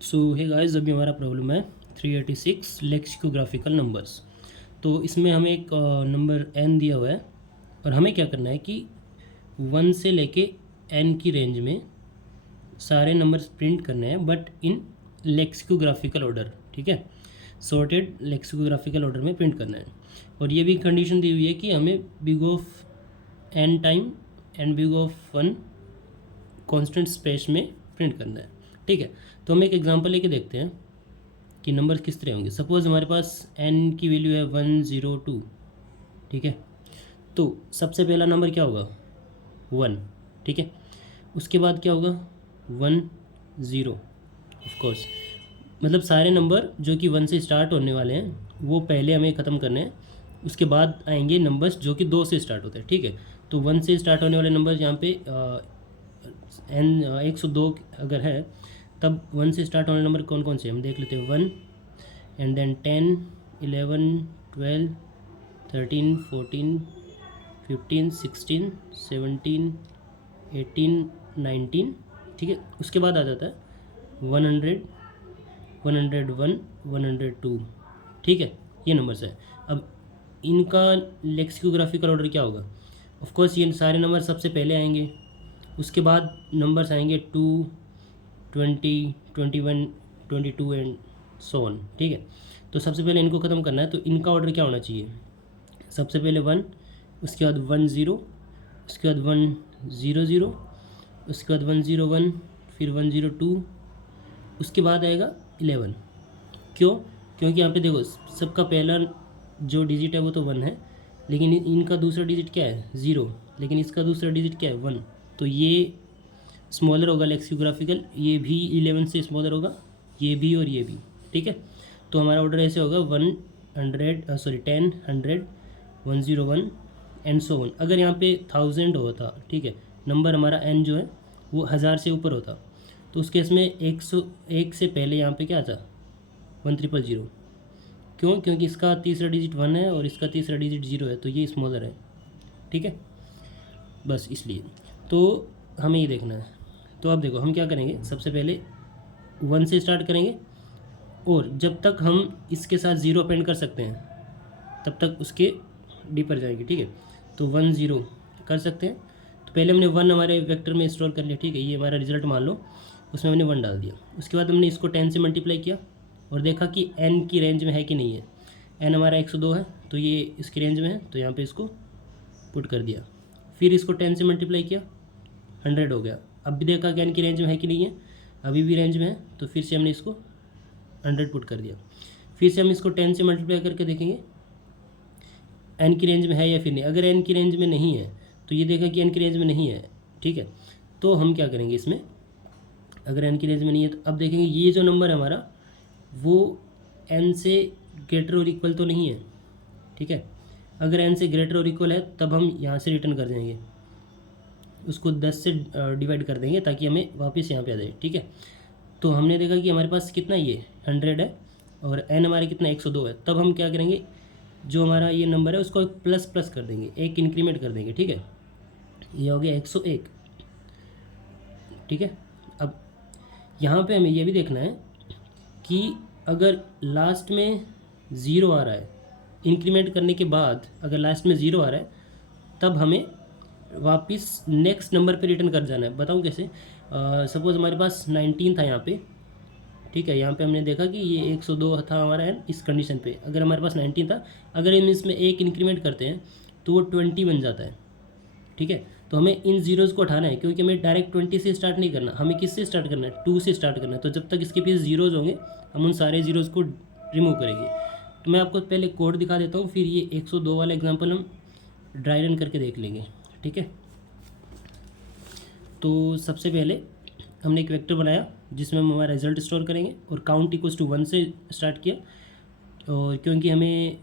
सो है गाइस, अभी हमारा प्रॉब्लम है 386 लेक्सिकोग्राफिकल नंबर्स। तो इसमें हमें एक नंबर n दिया हुआ है और हमें क्या करना है कि 1 से लेके n की रेंज में सारे नंबर्स प्रिंट करने हैं, बट इन लेक्सिकोग्राफिकल ऑर्डर। ठीक है, सॉर्टेड लेक्सिकोग्राफिकल ऑर्डर में प्रिंट करना है। और ये भी कंडीशन दी हुई है कि हमें big of n time and big of 1 constant space में प्रिंट करना है। ठीक है, तो हम एक एग्जांपल लेके देखते हैं कि नंबर किस तरह होंगे। सपोज़ हमारे पास n की वैल्यू है 102। ठीक है, तो सबसे पहला नंबर क्या होगा 1। ठीक है, उसके बाद क्या होगा 10। ऑफ कोर्स, मतलब सारे नंबर जो कि 1 से स्टार्ट होने वाले हैं वो पहले हमें ख़त्म करने हैं। उसके बाद आएंगे नंबर्स जो कि 2 से स्टार्ट होते हैं। ठीक है, तो 1 से स्टार्ट होने वाले नंबर यहाँ पे n 102 अगर है, तब 1 से स्टार्ट होने नंबर कौन कौन से हम देख लेते हैं। 1 एंड देन 10, 11, 12, 13, 14, 15, 16, 17, 18, 19। ठीक है, उसके बाद आ जाता है 100, 101, 102। ठीक है, ये नंबर्स है। अब इनका लेक्सिकोग्राफिकल ऑर्डर क्या होगा। ऑफ कोर्स ये सारे नंबर सबसे पहले आएंगे, उसके बाद नंबर्स आएंगे 2, 20, 21, 22 एंड सो ऑन। ठीक है, तो सबसे पहले इनको ख़त्म करना है, तो इनका ऑर्डर क्या होना चाहिए। सबसे पहले 1, उसके बाद 10, उसके बाद 100, उसके बाद 101, फिर 102, उसके बाद आएगा 11। क्यों? क्योंकि यहाँ पे देखो सबका पहला जो डिजिट है वो तो 1 है, लेकिन इनका दूसरा डिजिट क्या है 0, लेकिन इसका दूसरा डिजिट क्या है 1। तो ये स्मॉलर होगा लेक्सियोग्राफिकल, ये भी 11 से स्मॉलर होगा, ये भी और ये भी। ठीक है, तो हमारा ऑर्डर ऐसे होगा 10, 101 एंड सो वन। अगर यहाँ पे 1000 होता, ठीक है, नंबर हमारा n जो है वो 1000 से ऊपर होता, तो उस केस में 101 से पहले यहाँ पे क्या आता 1000। क्यों? क्योंकि इसका तीसरा डिजिट 1 है और इसका तीसरा डिजिट 0 है, तो ये स्मॉलर है। ठीक है, बस इसलिए तो हमें ये देखना है। तो अब देखो हम क्या करेंगे, सबसे पहले 1 से स्टार्ट करेंगे और जब तक हम इसके साथ 0 अपेंड कर सकते हैं तब तक उसके डीपर जाएंगे। ठीक है, तो 10 कर सकते हैं। तो पहले हमने 1 हमारे वेक्टर में स्टोर कर लिया। ठीक है, ये हमारा रिजल्ट मान लो, उसमें हमने 1 डाल दिया। उसके बाद हमने इसको 10 से मल्टीप्लाई किया और देखा कि n की रेंज में है कि नहीं है। n हमारा 102 है, तो ये इसकी रेंज में है, तो यहाँ पे इसको पुट कर दिया। फिर इसको 10 से मल्टीप्लाई किया, 100 हो गया। अब भी देखा कि n की रेंज में है कि नहीं है, अभी भी रेंज में है, तो फिर से हमने इसको 100 पुट कर दिया। फिर से हम इसको 10 से मल्टीप्लाई करके देखेंगे n की रेंज में है या फिर नहीं। अगर n की रेंज में नहीं है, तो ये देखा कि n की रेंज में नहीं है। ठीक है, तो हम क्या करेंगे इसमें, अगर n की रेंज में नहीं है तो अब देखेंगे ये जो नंबर है हमारा वो n से ग्रेटर और इक्वल तो नहीं है। ठीक है, अगर n से ग्रेटर और इक्वल है तब हम यहाँ से रिटर्न कर देंगे, उसको 10 से डिवाइड कर देंगे ताकि हमें वापस यहाँ पे आ जाए। ठीक है, तो हमने देखा कि हमारे पास कितना ये 100 है और n हमारे कितना 102 है। तब हम क्या करेंगे, जो हमारा ये नंबर है उसको प्लस प्लस कर देंगे, एक इंक्रीमेंट कर देंगे। ठीक है, ये हो गया 101। ठीक है, अब यहाँ पे हमें ये भी देखना है कि अगर लास्ट में 0 आ रहा है, इंक्रीमेंट करने के बाद अगर लास्ट में 0 आ रहा है, तब हमें वापस नेक्स्ट नंबर पे रिटर्न कर जाना है। बताऊँ कैसे। सपोज़ हमारे पास 19 था यहाँ पे। ठीक है, यहाँ पे हमने देखा कि ये 102 था हमारा है इस कंडीशन पे। अगर हमारे पास 19 था, अगर हम इसमें एक इंक्रीमेंट करते हैं तो वो 20 बन जाता है। ठीक है, तो हमें इन जीरोज़ को उठाना है, क्योंकि हमें डायरेक्ट 20 से स्टार्ट नहीं करना, हमें किस से स्टार्ट करना है 2 से स्टार्ट करना है। तो जब तक इसके पीछे जीरोज़ होंगे हम उन सारे जीरोज़ को रिमूव करेंगे। तो मैं आपको पहले कोड दिखा देता हूँ, फिर ये 102 वाला एग्जाम्पल हम ड्राई रन करके देख लेंगे। ठीक है, तो सबसे पहले हमने एक वेक्टर बनाया जिसमें हम हमारा रिजल्ट स्टोर करेंगे और काउंट इक्वल्स टू 1 से स्टार्ट किया। और क्योंकि हमें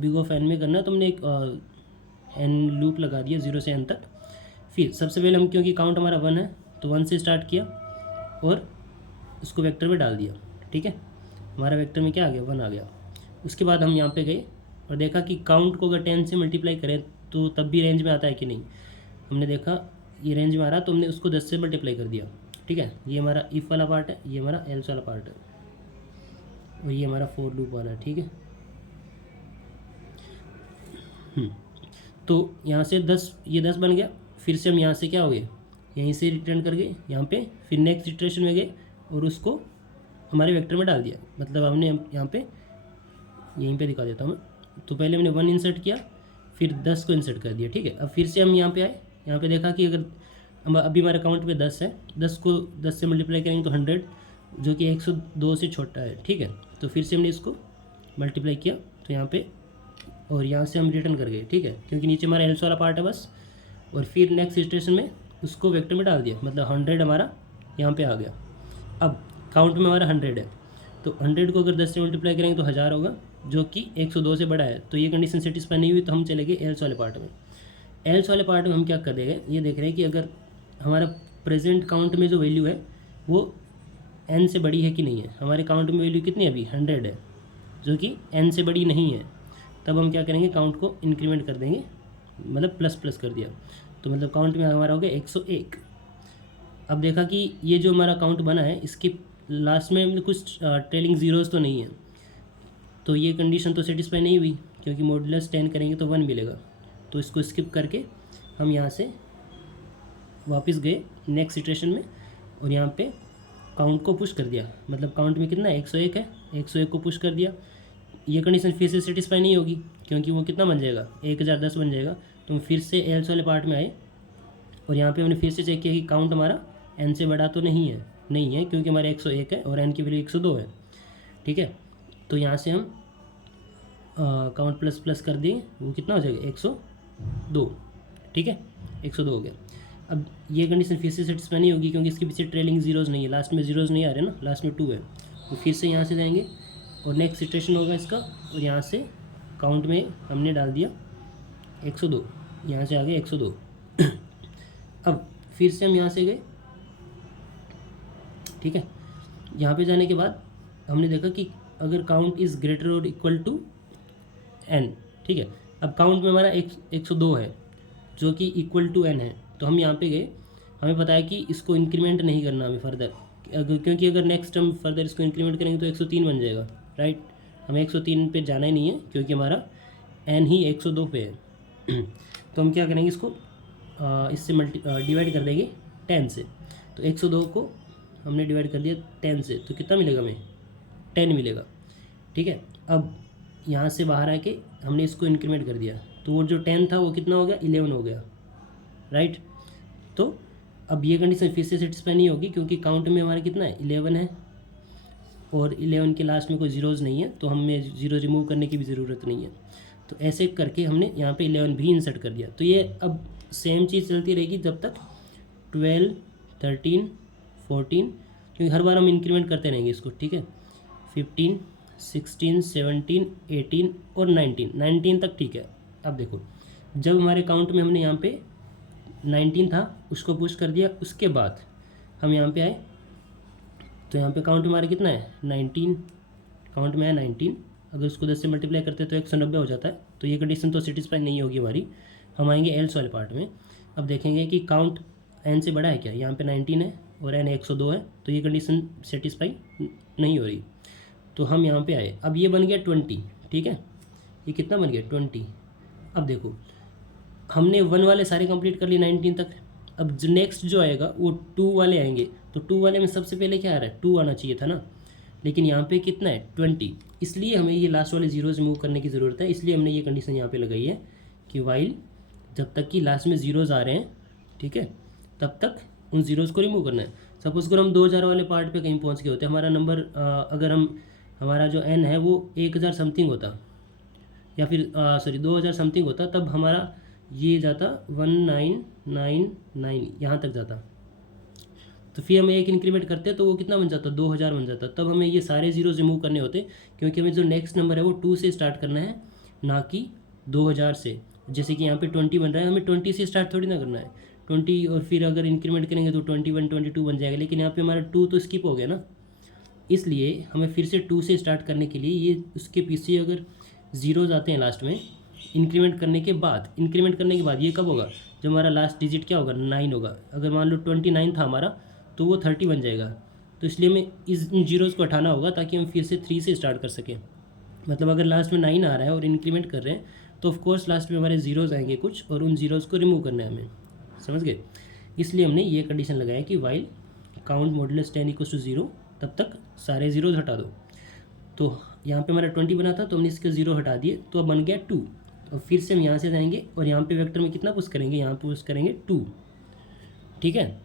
बिग ऑफ एन में करना, तो हमने एक एन लूप लगा दिया 0 से n तक। फिर सबसे पहले हम, क्योंकि काउंट हमारा 1 है, तो 1 से स्टार्ट किया और उसको वेक्टर में डाल दिया। ठीक है, हमारा वेक्टर में क्या आ गया 1 आ गया। उसके बाद हम यहाँ पे गए और देखा कि काउंट को अगर 10 से मल्टीप्लाई करें तो तब भी रेंज में आता है कि नहीं। हमने देखा ये रेंज में आ रहा, तो हमने उसको 10 से मल्टीप्लाई कर दिया। ठीक है। ये हमारा इफ़ वाला पार्ट है, ये हमारा एल्स वाला पार्ट है, और ये हमारा फोर लूप वाला है, ठीक है। तो यहाँ से 10, ये 10 बन गया। फिर से हम यहाँ से क्या हो गए, यहीं से रिटर्न कर गए यहाँ पे, फिर नेक्स्ट इटरेशन में गए और उसको हमारे वेक्टर में डाल दिया। मतलब हमने यहाँ पे, यहीं पे दिखा देता हूँ मैं। तो पहले हमने 1 इंसर्ट किया, फिर 10 को इंसर्ट कर दिया, ठीक है। अब फिर से हम यहाँ पे आए, यहाँ पे देखा कि अगर अभी हमारे अकाउंट पे 10 है, 10 को 10 से मल्टीप्लाई करेंगे तो 100, जो कि 102 से छोटा है, ठीक है। तो फिर से हमने इसको मल्टीप्लाई किया, तो यहाँ पे, और यहाँ से हम रिटर्न कर गए, ठीक है, क्योंकि नीचे हमारा एल्स वाला पार्ट है बस। और फिर नेक्स्ट स्टेशन में उसको वेक्टर में डाल दिया, मतलब 100 हमारा यहाँ पे आ गया। अब काउंट में हमारा 100 है, तो 100 को अगर 10 से मल्टीप्लाई करेंगे तो 1000 होगा, जो कि 102 से बड़ा है। तो ये कंडीशन सेटिस्फाई नहीं हुई, तो हम चले गए एल्स वाले पार्ट में। एल्स वाले पार्ट में हम क्या कर देंगे, ये देख रहे हैं कि अगर हमारा प्रेजेंट काउंट में जो वैल्यू है वो n से बड़ी है कि नहीं है। हमारे काउंट में वैल्यू कितनी है अभी, 100 है, जो कि n से बड़ी नहीं है। तब हम क्या करेंगे, काउंट को इंक्रीमेंट कर देंगे, मतलब प्लस प्लस कर दिया, तो मतलब काउंट में हमारा हो गया 101। अब देखा कि ये जो हमारा काउंट बना है, इसके लास्ट में कुछ ट्रेलिंग ज़ीरोज़ तो नहीं है, तो ये कंडीशन तो सेटिस्फाई नहीं हुई, क्योंकि मॉडुलस 10 करेंगे तो 1 मिलेगा। तो इसको स्किप करके हम यहाँ से वापस गए नेक्स्ट इटरेशन में, और यहाँ पे काउंट को पुश कर दिया। मतलब काउंट में कितना है, 101 है, 101 को पुश कर दिया। ये कंडीशन फिर से सेटिस्फाई नहीं होगी, क्योंकि वो कितना बन जाएगा, 1010 बन जाएगा। तो हम फिर से एल्स वाले पार्ट में आए, और यहाँ पे हमने फिर से चेक किया कि काउंट हमारा n से बड़ा तो नहीं है, क्योंकि हमारा 101 है और n की वैल्यू 102 है, ठीक है। तो यहाँ से हम काउंट प्लस प्लस कर दिए, वो कितना हो जाएगा, 102, ठीक है, 102 हो गया। अब ये कंडीशन फिर से सेटिस्फाई नहीं होगी, क्योंकि इसके पीछे ट्रेलिंग जीरोज़ नहीं है, लास्ट में जीरोज़ नहीं आ रहे ना, लास्ट में 2 है। तो फिर से यहाँ से जाएंगे और नेक्स्ट इटरेशन होगा इसका, और यहाँ से काउंट में हमने डाल दिया 102, यहाँ से आ गया 102। अब फिर से हम यहाँ से गए, ठीक है। यहाँ पे जाने के बाद हमने देखा कि अगर काउंट इज़ ग्रेटर और इक्वल टू n, ठीक है। अब काउंट में हमारा 102 है, जो कि इक्वल टू n है। तो हम यहाँ पे गए, हमें पता है कि इसको इंक्रीमेंट नहीं करना हमें फर्दर, क्योंकि अगर नेक्स्ट हम फर्दर इसको इंक्रीमेंट करेंगे तो 103 बन जाएगा, राइट। हमें 103 पे जाना ही नहीं है, क्योंकि हमारा n ही 102 पे है। तो हम क्या करेंगे, इसको इससे डिवाइड कर देंगे 10 से। तो 102 को हमने डिवाइड कर दिया 10 से, तो कितना मिलेगा हमें, 10 मिलेगा, ठीक है। अब यहाँ से बाहर आके हमने इसको इंक्रीमेंट कर दिया, तो वो जो 10 था वो कितना हो गया, 11 हो गया, राइट। तो अब ये कंडीशन फिर से सेटिस्फाई नहीं होगी, क्योंकि काउंट में हमारा कितना है, 11 है, और 11 के लास्ट में कोई ज़ीरोज़ नहीं है, तो हमें ज़ीरो रिमूव करने की भी ज़रूरत नहीं है। तो ऐसे करके हमने यहाँ पे 11 भी इंसर्ट कर दिया। तो ये अब सेम चीज़ चलती रहेगी जब तक 12, 13, 14, क्योंकि हर बार हम इंक्रीमेंट करते रहेंगे इसको, ठीक है। 15, 16, 17, 18 और 19 तक, ठीक है। अब देखो, जब हमारे काउंट में हमने यहाँ पे 19 था, उसको पुश कर दिया, उसके बाद हम यहाँ पे आए, तो यहाँ पे काउंट हमारा कितना है, 19, काउंट में है 19। अगर उसको 10 से मल्टीप्लाई करते हैं तो 190 हो जाता है। तो ये कंडीशन तो सेटिस्फाई नहीं होगी हमारी। हम आएंगे एल्स वाले पार्ट में, अब देखेंगे कि काउंट n से बड़ा है क्या। यहाँ पे 19 है और n 102 है, तो ये कंडीशन सेटिस्फाई नहीं हो रही। तो हम यहाँ पे आए, अब ये बन गया 20, ठीक है। ये कितना बन गया, 20। अब देखो, हमने 1 वाले सारे कंप्लीट कर लिए 19 तक। अब नेक्स्ट जो आएगा वो 2 वाले आएंगे, तो 2 वाले में सबसे पहले क्या आ रहा है, 2 आना चाहिए था ना, लेकिन यहाँ पे कितना है, 20। इसलिए हमें ये लास्ट वाले जीरोज़ रिमूव करने की ज़रूरत है, इसलिए हमने ये कंडीशन यहाँ पे लगाई है कि वाइल जब तक कि लास्ट में ज़ीरोज़ आ रहे हैं, ठीक है, तब तक उन ज़ीरोज़ को रिमूव करना है। सपोज़ करो हम 2000 वाले पार्ट पे कहीं पहुँच गए होते, हमारा नंबर अगर हमारा जो n है वो 1000 समथिंग होता, या फिर 2000 समथिंग होता, तब हमारा ये जाता 1999 यहाँ तक जाता। तो फिर हम एक इंक्रीमेंट करते तो वो कितना बन जाता, 2000 बन जाता। तब हमें ये सारे जीरोज़ रिमूव करने होते, क्योंकि हमें जो नेक्स्ट नंबर है वो 2 से स्टार्ट करना है, ना कि 2000 से। जैसे कि यहाँ पे 20 बन रहा है, हमें 20 से स्टार्ट थोड़ी ना करना है, 20 और फिर अगर इंक्रीमेंट करेंगे तो 21, 22 बन जाएगा। लेकिन यहाँ पे हमारा 2 तो स्किप हो गया ना, इसलिए हमें फिर से 2 से स्टार्ट करने के लिए ये उसके पीछे अगर ज़ीरोज़ आते हैं लास्ट में, इंक्रीमेंट करने के बाद ये कब होगा, जब हमारा लास्ट डिजिट क्या होगा, 9 होगा। अगर मान लो 29 था हमारा, तो वो 30 बन जाएगा। तो इसलिए हमें इन जीरोज़ को हटाना होगा ताकि हम फिर से 3 से स्टार्ट कर सकें। मतलब अगर लास्ट में 9 आ रहा है और इंक्रीमेंट कर रहे हैं तो ऑफ कोर्स लास्ट में हमारे जीरोज़ आएंगे कुछ, और उन जीरोज़ को रिमूव करना है हमें, समझ गए। इसलिए हमने ये कंडीशन लगाया कि वाइल काउंट मॉडुलस 10 = 0 तब तक सारे जीरोज़ हटा दो। तो यहाँ पे हमारा 20 बना था तो हमने इसके 0 हटा दिए, तो अब बन गया 2। और फिर से हम यहाँ से जाएंगे और यहाँ पे वेक्टर में कितना पुश करेंगे, यहाँ पुश करेंगे 2, ठीक है।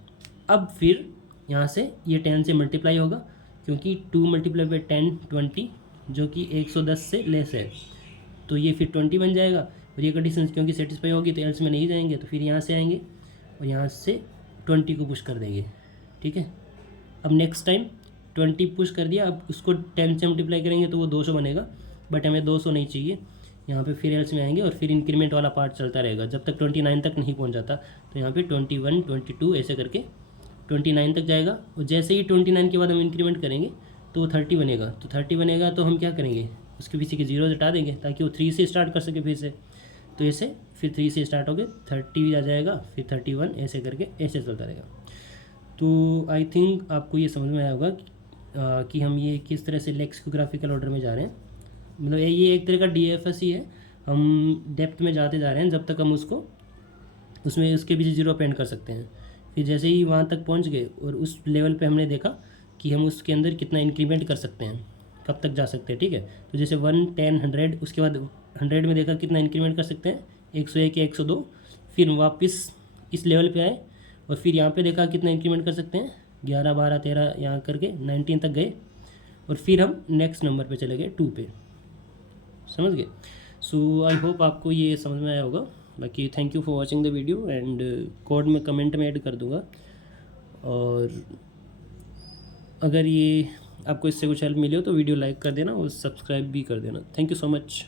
अब फिर यहाँ से ये 10 से मल्टीप्लाई होगा, क्योंकि 2 × 10 20 जो कि 110 से लेस है, तो ये फिर 20 बन जाएगा। और ये कंडीशन क्योंकि सेटिस्फाई होगी तो एल्स में नहीं जाएंगे, तो फिर यहाँ से आएंगे और यहाँ से 20 को पुश कर देंगे, ठीक है। अब नेक्स्ट टाइम 20 पुश कर दिया, अब उसको 10 से मल्टीप्लाई करेंगे तो वो 200 बनेगा, बट हमें 200 नहीं चाहिए। यहाँ पे फिर एल्स में आएंगे और फिर इंक्रीमेंट वाला पार्ट चलता रहेगा जब तक 29 तक नहीं पहुँच जाता। तो यहाँ पे 21 22 ऐसे करके 29 तक जाएगा, और जैसे ही 29 के बाद हम इंक्रीमेंट करेंगे तो वो 30 बनेगा। तो 30 बनेगा तो हम क्या करेंगे, उसके पीछे के जीरो हटा देंगे ताकि वो 3 से स्टार्ट कर सके फिर से। तो ऐसे फिर 3 से स्टार्ट हो गए, 30 आ जाएगा, फिर 31 ऐसे करके ऐसे चलता रहेगा। तो आई थिंक आपको ये समझ में आया होगा कि हम ये किस तरह से लेक्सिकोग्राफिकल ऑर्डर में जा रहे हैं। मतलब ये एक तरह का DFS ही है, हम डेप्थ में जाते जा रहे हैं जब तक हम उसमें उसके पीछे जीरो अपेंड कर सकते हैं। फिर जैसे ही वहाँ तक पहुँच गए और उस लेवल पे हमने देखा कि हम उसके अंदर कितना इंक्रीमेंट कर सकते हैं, कब तक जा सकते हैं, ठीक है। तो जैसे 1 10 100, उसके बाद 100 में देखा कितना इंक्रीमेंट कर सकते हैं, 101 या 102, फिर वापस इस लेवल पे आए और फिर यहाँ पे देखा कितना इंक्रीमेंट कर सकते हैं, 11 12 13 यहाँ करके 19 तक गए, और फिर हम नेक्स्ट नंबर पे चले गए 2 पे, समझ गए। सो आई होप आपको ये समझ में आया होगा। बाकी thank you for watching the video, and code में कमेंट में ऐड कर दूंगा, और अगर ये आपको इससे कुछ हेल्प मिली हो तो वीडियो लाइक कर देना और सब्सक्राइब भी कर देना। Thank you so much.